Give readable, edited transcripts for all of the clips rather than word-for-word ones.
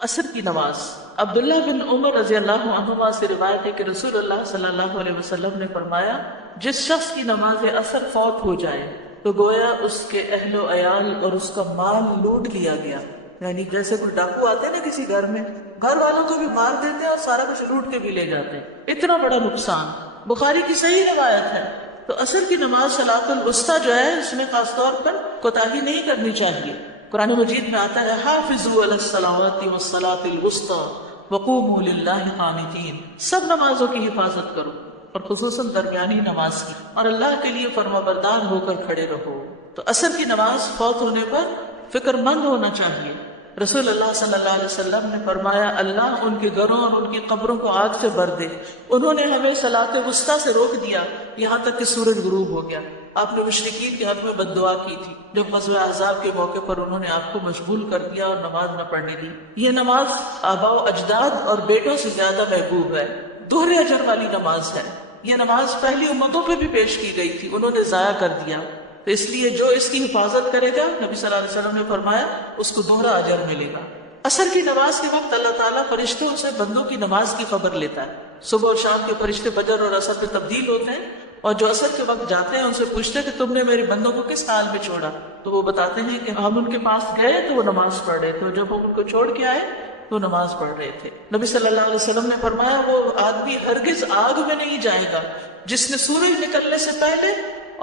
عصر کی نماز۔ عبداللہ بن عمر رضی اللہ عنہما سے روایت ہے کہ رسول اللہ صلی اللہ علیہ وسلم نے فرمایا، جس شخص کی نماز عصر فوت ہو جائے تو گویا اس کے اہل و عیال اور اس کا مال لوٹ لیا گیا۔ یعنی جیسے کوئی ڈاکو آتے ہیں نا کسی گھر میں، گھر والوں کو بھی مار دیتے ہیں اور سارا کچھ لوٹ کے بھی لے جاتے ہیں، اتنا بڑا نقصان۔ بخاری کی صحیح روایت ہے۔ تو عصر کی نماز صلاۃ الوسطیٰ جو ہے، اس میں خاص طور پر کوتاہی نہیں کرنی چاہیے۔ قرآن مجید میں آتا ہے، حافظوا علی الصلوات والصلاۃ الوسطیٰ وقوموا للہ قانتین، سب نمازوں کی حفاظت کرو اور خصوصاً درمیانی نماز کی، اور اللہ کے لیے فرما بردار ہو کر کھڑے رہو۔ تو عصر کی نماز فوت ہونے پر فکر مند ہونا چاہیے۔ رسول اللہ صلی اللہ علیہ وسلم نے فرمایا، اللہ ان کے گھروں اور ان کی قبروں کو آگ سے بھر دے، انہوں نے ہمیں صلاۃ وسطیٰ سے روک دیا یہاں تک کہ سورج غروب ہو گیا۔ آپ نے مشرکین کے حق میں بد دعا کی تھی جب غزوہ احزاب کے موقع پر انہوں نے آپ کو مشغول کر دیا اور نماز نہ پڑھنے دی۔ یہ نماز آباء و اجداد اور بیٹوں سے زیادہ محبوب ہے، دوہرے اجر والی نماز ہے۔ یہ نماز پہلی امتوں پہ بھی پیش کی گئی تھی، انہوں نے ضائع کر دیا، تو اس لیے جو اس کی حفاظت کرے گا، نبی صلی اللہ علیہ وسلم نے فرمایا، اس کو دوہرا اجر ملے گا۔ عصر کی نماز کے وقت اللہ تعالیٰ فرشتوں سے بندوں کی نماز کی خبر لیتا ہے۔ صبح اور شام کے فرشتے فجر اور عصر پہ تبدیل ہوتے ہیں، اور جو عصر کے وقت جاتے ہیں ان سے پوچھتے ہیں کہ تم نے میرے بندوں کو کس حال میں چھوڑا، تو وہ بتاتے ہیں کہ ہم ان کے پاس گئے تو وہ نماز پڑھ رہے تھے، اور جب ہم ان کو چھوڑ کے آئے تو نماز پڑھ رہے تھے۔ نبی صلی اللہ علیہ وسلم نے فرمایا، وہ آدمی ہرگز آگ میں نہیں جائے گا جس نے سورج نکلنے سے پہلے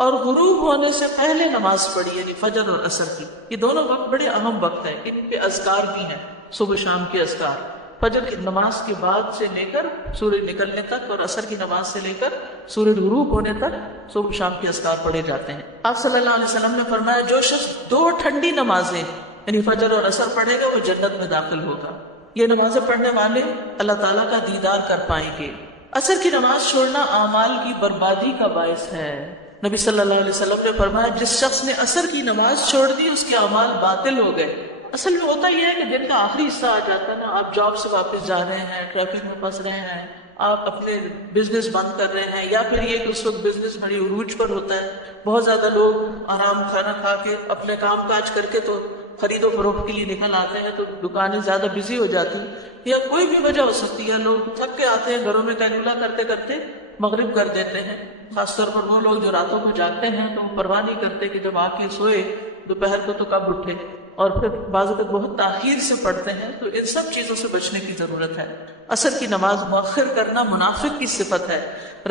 اور غروب ہونے سے پہلے نماز پڑھی، یعنی فجر اور عصر کی۔ یہ دونوں وقت بڑے اہم وقت ہیں، ان کے اذکار بھی ہیں، صبح شام کے اذکار، فجر کی نماز کے بعد سے لے کر سورج نکلنے تک، اور عصر کی نماز سے لے کر سورج غروب ہونے تک صبح شام کے اذکار پڑھے جاتے ہیں۔ آپ صلی اللہ علیہ وسلم نے فرمایا، جو شخص 2 ٹھنڈی نمازیں یعنی فجر اور عصر پڑھے گا وہ جنت میں داخل ہوگا۔ یہ نمازیں پڑھنے والے اللہ تعالیٰ کا دیدار کر پائیں گے۔ عصر کی نماز چھوڑنا اعمال کی بربادی کا باعث ہے۔ نبی صلی اللہ علیہ وسلم نے فرمایا، جس شخص نے عصر کی نماز چھوڑ دی اس کے اعمال باطل ہو گئے۔ اصل میں ہوتا یہ ہے کہ دن کا آخری حصہ آ جاتا ہے نا، آپ جاب سے واپس جا رہے ہیں، ٹریفک میں پھنس رہے ہیں، آپ اپنے بزنس بند کر رہے ہیں، یا پھر یہ کہ اس وقت بزنس بڑی عروج پر ہوتا ہے، بہت زیادہ لوگ آرام کھانا کھا کے اپنے کام کاج کر کے تو خرید و فروخت کے لیے نکل آتے ہیں، تو دکانیں زیادہ بزی ہو جاتی ہیں، یا کوئی بھی وجہ ہو سکتی ہے، لوگ تھک کے آتے ہیں، گھروں میں قیلولہ کرتے کرتے مغرب کر دیتے ہیں۔ خاص طور پر وہ لوگ جو راتوں کو جاگتے ہیں تو وہ پرواہ نہیں کرتے کہ جب آ کے سوئے دوپہر کو تو کب اٹھے، اور پھر بعض اوقات بہت تاخیر سے پڑھتے ہیں، تو ان سب چیزوں سے بچنے کی ضرورت ہے۔ عصر کی نماز مؤخر کرنا منافق کی صفت ہے۔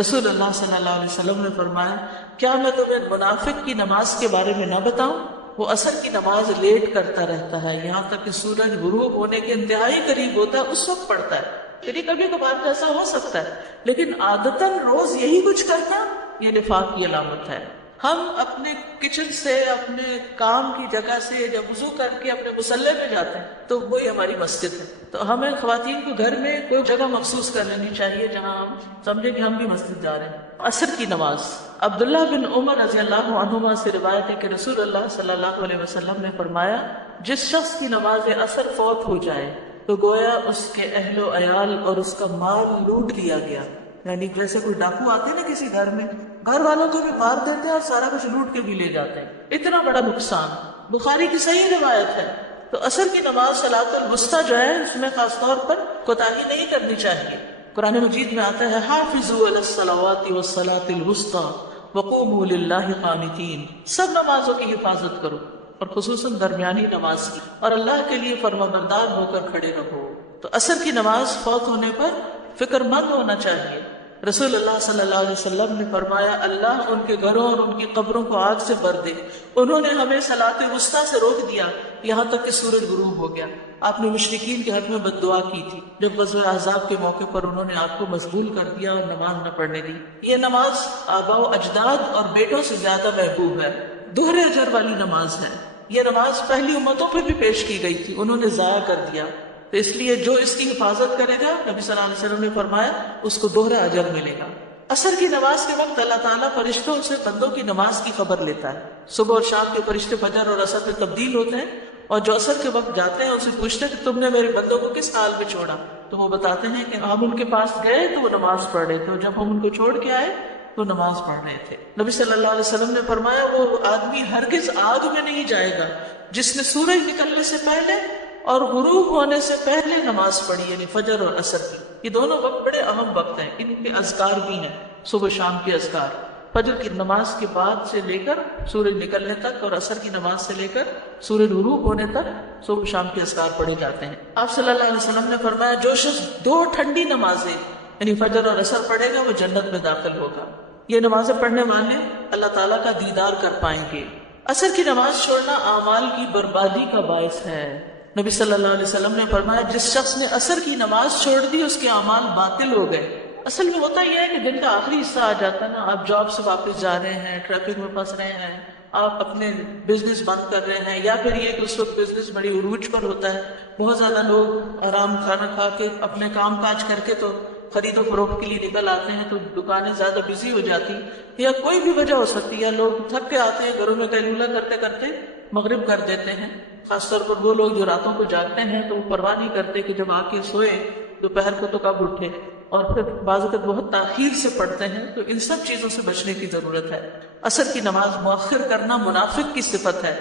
رسول اللہ صلی اللہ علیہ وسلم نے فرمایا، کیا میں تمہیں منافق کی نماز کے بارے میں نہ بتاؤں؟ وہ عصر کی نماز لیٹ کرتا رہتا ہے یہاں تک کہ سورج غروب ہونے کے انتہائی قریب ہوتا ہے، اس وقت پڑھتا ہے۔ یعنی کبھی کبھار ایسا ہو سکتا ہے، لیکن عادتاً روز یہی کچھ کرنا یہ نفاق کی علامت ہے۔ ہم اپنے کچن سے، اپنے کام کی جگہ سے جب وضو کر کے اپنے مصلی میں جاتے ہیں تو وہی ہماری مسجد ہے، تو ہمیں خواتین کو گھر میں کوئی جگہ مخصوص کر لینی چاہیے جہاں ہم سمجھیں کہ ہم بھی مسجد جا رہے ہیں۔ عصر کی نماز۔ عبداللہ بن عمر رضی اللہ عنہما سے روایت ہے کہ رسول اللہ صلی اللہ علیہ وسلم نے فرمایا، جس شخص کی نماز عصر فوت ہو جائے تو گویا اس کے اہل و عیال اور اس کا مال لوٹ لیا گیا۔ یعنی جیسے کوئی ڈاکو آتے ہیں نا کسی گھر میں، گھر والوں کو بھی مار دیتے ہیں اور سارا کچھ لوٹ کے بھی لے جاتے ہیں، اتنا بڑا نقصان۔ بخاری کی صحیح روایت ہے۔ تو عصر کی نماز صلاۃ الوسطیٰ جو ہے، اس میں خاص طور پر کوتاہی نہیں کرنی چاہیے۔ قرآن مجید میں آتا ہے، حافظوا علی الصلوات والصلاۃ الوسطیٰ وقوموا للہ قانتین، سب نمازوں کی حفاظت کرو اور خصوصاً درمیانی نماز کی، اور اللہ کے لیے فرما بردار ہو کر کھڑے رہو۔ تو عصر کی نماز فوت ہونے پر فکر مند ہونا چاہیے۔ رسول اللہ صلی اللہ علیہ وسلم نے فرمایا، اللہ ان کے گھروں اور ان کی قبروں کو آگ سے بھر دے، انہوں نے ہمیں صلاۃ وسطیٰ سے روک دیا یہاں تک کہ سورج غروب ہو گیا۔ آپ نے مشرکین کے حق میں بد دعا کی تھی جب غزوہ احزاب کے موقع پر انہوں نے آپ کو مشغول کر دیا اور نماز نہ پڑھنے دی۔ یہ نماز آباء و اجداد اور بیٹوں سے زیادہ محبوب ہے، دوہرے اجر والی نماز ہے۔ یہ نماز پہلی امتوں پہ بھی پیش کی گئی تھی، انہوں نے ضائع کر دیا، تو اس لیے جو اس کی حفاظت کرے گا، نبی صلی اللہ علیہ وسلم نے فرمایا، اس کو دوہرا اجر ملے گا۔ عصر کی نماز کے وقت اللہ تعالیٰ فرشتوں سے بندوں کی نماز کی خبر لیتا ہے۔ صبح اور شام کے فرشتے فجر اور عصر میں تبدیل ہوتے ہیں، اور جو عصر کے وقت جاتے ہیں ان سے پوچھتے ہیں کہ تم نے میرے بندوں کو کس حال میں چھوڑا، تو وہ بتاتے ہیں کہ ہم ان کے پاس گئے تو وہ نماز پڑھ رہے تھے، اور جب ہم ان کو چھوڑ کے آئے تو نماز پڑھ رہے تھے۔ نبی صلی اللہ علیہ وسلم نے فرمایا، وہ آدمی ہرگز آگ میں نہیں جائے گا جس نے سورج نکلنے سے پہلے اور غروب ہونے سے پہلے نماز پڑھی، یعنی فجر اور عصر کی. یہ دونوں وقت بڑے اہم وقت ہیں، ان کے اذکار بھی ہیں، صبح شام کے اذکار. فجر کی نماز کے بعد سے لے کر سورج نکلنے تک اور عصر کی نماز سے لے کر سورج غروب ہونے تک صبح شام کے اذکار پڑھے جاتے ہیں. آپ صلی اللہ علیہ وسلم نے فرمایا جو شخص 2 ٹھنڈی نمازیں یعنی فجر اور عصر پڑھے گا وہ جنت میں داخل ہوگا. یہ نمازیں پڑھنے والے اللہ تعالیٰ کا دیدار کر پائیں گے. عصر کی نماز چھوڑنا اعمال کی بربادی کا باعث ہے. نبی صلی اللہ علیہ وسلم نے فرمایا جس شخص نے عصر کی نماز چھوڑ دی اس کے اعمال باطل ہو گئے. اصل میں ہوتا یہ ہے کہ دن کا آخری حصہ آ جاتا ہے نا، آپ جاب سے واپس جا رہے ہیں، ٹریفک میں پھنس رہے ہیں، آپ اپنے بزنس بند کر رہے ہیں، یا پھر یہ کہ اس وقت بزنس بڑی عروج پر ہوتا ہے، بہت زیادہ لوگ آرام کھانا کھا کے اپنے کام کاج کر کے تو خرید و فروخت کے لیے نکل آتے ہیں، تو دکانیں زیادہ بزی ہو جاتی، یا کوئی بھی وجہ ہو سکتی ہے، یا لوگ تھک کے آتے ہیں، گھروں میں قیلولہ کرتے کرتے مغرب کر دیتے ہیں. خاص طور پر وہ لوگ جو راتوں کو جاگتے ہیں تو وہ پرواہ نہیں کرتے کہ جب آ کے سوئے دوپہر کو تو کب اٹھے، اور پھر بعض اوقات بہت تاخیر سے پڑھتے ہیں. تو ان سب چیزوں سے بچنے کی ضرورت ہے. عصر کی نماز مؤخر کرنا منافق کی صفت ہے.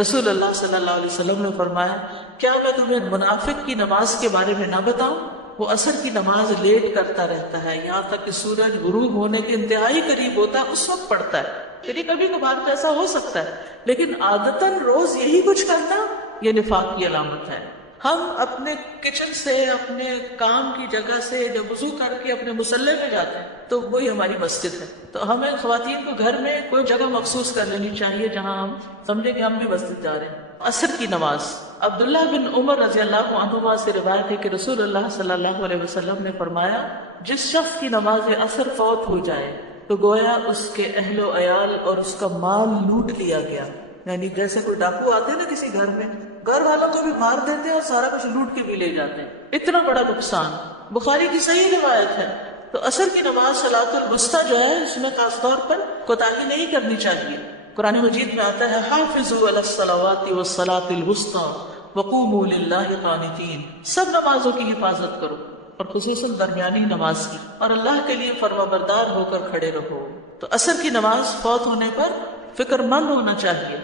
رسول اللہ صلی اللہ علیہ وسلم نے فرمایا کیا میں تمہیں منافق کی نماز کے بارے میں نہ بتاؤں؟ وہ عصر کی نماز لیٹ کرتا رہتا ہے یہاں تک کہ سورج غروب ہونے کے انتہائی قریب ہوتا ہے، اس وقت پڑھتا ہے. یعنی کبھی کبھار تو ایسا ہو سکتا ہے، لیکن عادتاً روز یہی کچھ کرنا یہ نفاق کی علامت ہے. ہم اپنے کچن سے، اپنے کام کی جگہ سے جب وضو کر کے اپنے مصلی میں جاتے ہیں تو وہی ہماری مسجد ہے. تو ہمیں خواتین کو گھر میں کوئی جگہ مخصوص کر لینی چاہیے جہاں ہم سمجھے کہ ہم بھی مسجد جا رہے ہیں. عصر کی نماز عبداللہ بن عمر رضی اللہ عنہما سے روایت ہے کہ رسول اللہ صلی اللہ علیہ وسلم نے فرمایا جس شخص کی نماز عصر فوت ہو جائے تو گویا اس کے اہل و عیال اور اس کا مال لوٹ لیا گیا. یعنی جیسے کوئی ڈاکو آتے ہیں نا کسی گھر میں، گھر والوں کو بھی مار دیتے ہیں اور سارا کچھ لوٹ کے بھی لے جاتے ہیں. اتنا بڑا نقصان. بخاری کی صحیح روایت ہے. تو عصر کی نماز صلاۃ الوسطیٰ جو ہے اس میں خاص طور پر کوتاہی نہیں کرنی چاہیے. قرآن مجید میں آتا ہے حافظوا علی الصلوات والصلاۃ الوسطیٰ وقوموا للہ قانتین. سب نمازوں کی حفاظت کرو اور خصوصاً درمیانی نماز کی، اور اللہ کے لیے فرما بردار ہو کر کھڑے رہو. تو عصر کی نماز فوت ہونے پر فکر مند ہونا چاہیے.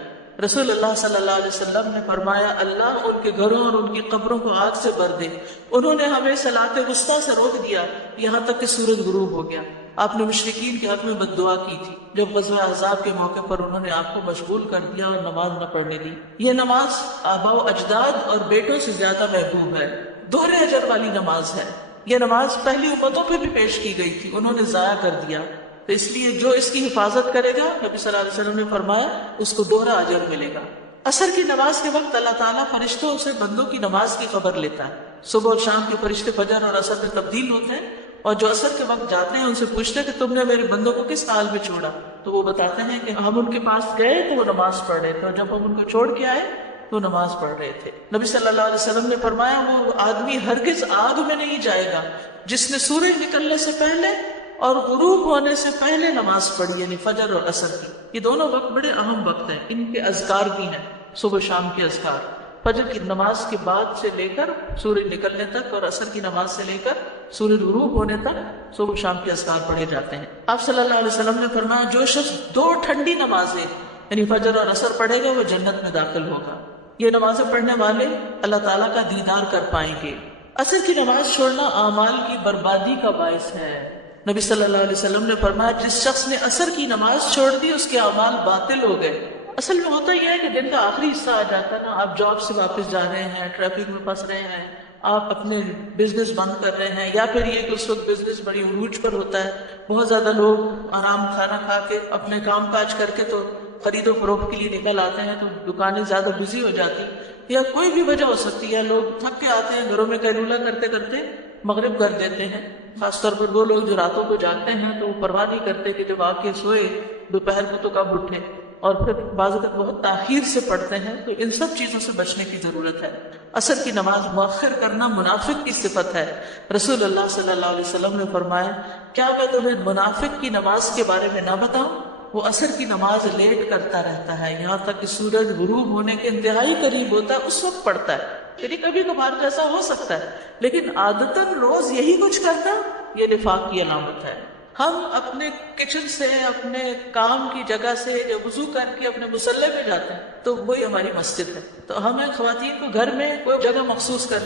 رسول اللہ صلی اللہ علیہ وسلم نے فرمایا اللہ ان کے گھروں اور ان کی قبروں کو آگ سے بھر دے. انہوں نے ہمیں صلاۃ وسطیٰ سے روک دیا یہاں تک کہ سورج غروب ہو گیا. آپ نے مشرکین کے حق میں بد دعا کی تھی جب غزوہ احزاب کے موقع پر انہوں نے آپ کو مشغول کر دیا اور نماز نہ پڑھنے دی. یہ نماز آباء و اجداد اور بیٹوں سے زیادہ محبوب ہے، دوہرے اجر والی نماز ہے. یہ نماز پہلی امتوں پہ بھی پیش کی گئی تھی، انہوں نے ضائع کر دیا. تو اس لیے جو اس کی حفاظت کرے گا نبی صلی اللہ علیہ وسلم نے فرمایا اس کو دوہرا اجر ملے گا. عصر کی نماز کے وقت اللہ تعالیٰ فرشتوں سے بندوں کی نماز کی خبر لیتا ہے. صبح اور شام کے فرشتے فجر اور عصر میں تبدیل ہوتے ہیں، اور جو عصر کے وقت جاتے ہیں ان سے پوچھتے ہیں کہ تم نے میرے بندوں کو کس حال میں چھوڑا؟ تو وہ بتاتے ہیں کہ ہم ان کے پاس گئے تو وہ نماز پڑھ رہے تھے، اور جب ہم ان کو چھوڑ کے آئے تو نماز پڑھ رہے تھے. نبی صلی اللہ علیہ وسلم نے فرمایا وہ آدمی ہرگز آگ میں نہیں جائے گا جس نے سورج نکلنے سے پہلے اور غروب ہونے سے پہلے نماز پڑھی، یعنی فجر اور عصر کی. یہ دونوں وقت بڑے اہم وقت ہیں، ان کے اذکار بھی ہیں، صبح شام کے اذکار. فجر کی نماز کے بعد سے لے کر سورج نکلنے تک اور عصر کی نماز سے لے کر سورج غروب ہونے تک صبح شام کے اذکار پڑھے جاتے ہیں. آپ صلی اللہ علیہ وسلم نے فرمایا جو شخص 2 ٹھنڈی نمازیں یعنی فجر اور عصر پڑھے گا وہ جنت میں داخل ہوگا. یہ نمازیں پڑھنے والے اللہ تعالیٰ کا دیدار کر پائیں گے. عصر کی نماز چھوڑنا اعمال کی بربادی کا باعث ہے. نبی صلی اللہ علیہ وسلم نے فرمایا جس شخص نے عصر کی نماز چھوڑ دی اس کے اعمال باطل ہو گئے. اصل میں ہوتا یہ ہے کہ دن کا آخری حصہ آ جاتا ہے نا، آپ جاب سے واپس جا رہے ہیں، ٹریفک میں پھنس رہے ہیں، آپ اپنے بزنس بند کر رہے ہیں، یا پھر یہ کہ اس وقت بزنس بڑی عروج پر ہوتا ہے، بہت زیادہ لوگ آرام کھانا کھا کے اپنے کام کاج کر کے تو خرید و فروخت کے لیے نکل آتے ہیں، تو دکانیں زیادہ بزی ہو جاتی، یا کوئی بھی وجہ ہو سکتی ہے، لوگ تھک کے آتے ہیں، گھروں میں قیلولہ کرتے کرتے مغرب کر دیتے ہیں. خاص طور پر وہ لوگ جو راتوں کو جاگتے ہیں تو وہ پرواہ نہیں کرتے کہ جب آ کے سوئے دوپہر کو تو کب اٹھے، اور پھر بعض اوقات بہت تاخیر سے پڑھتے ہیں. تو ان سب چیزوں سے بچنے کی ضرورت ہے. عصر کی نماز مؤخر کرنا منافق کی صفت ہے. رسول اللہ صلی اللہ علیہ وسلم نے فرمایا کیا میں تمہیں منافق کی نماز کے بارے میں نہ بتاؤں؟ وہ عصر کی نماز لیٹ کرتا رہتا ہے یہاں تک کہ سورج غروب ہونے کے انتہائی قریب ہوتا ہے، اس وقت پڑھتا ہے. یعنی کبھی کبھار تو ایسا ہو سکتا ہے، لیکن عادتاً روز یہی کچھ کرنا یہ نفاق کی علامت ہے. ہم اپنے کچن سے، اپنے کام کی جگہ سے جب وضو کر کے اپنے مصلی پہ جاتے ہیں تو وہی ہماری مسجد ہے. تو ہمیں خواتین کو گھر میں کوئی جگہ مخصوص کر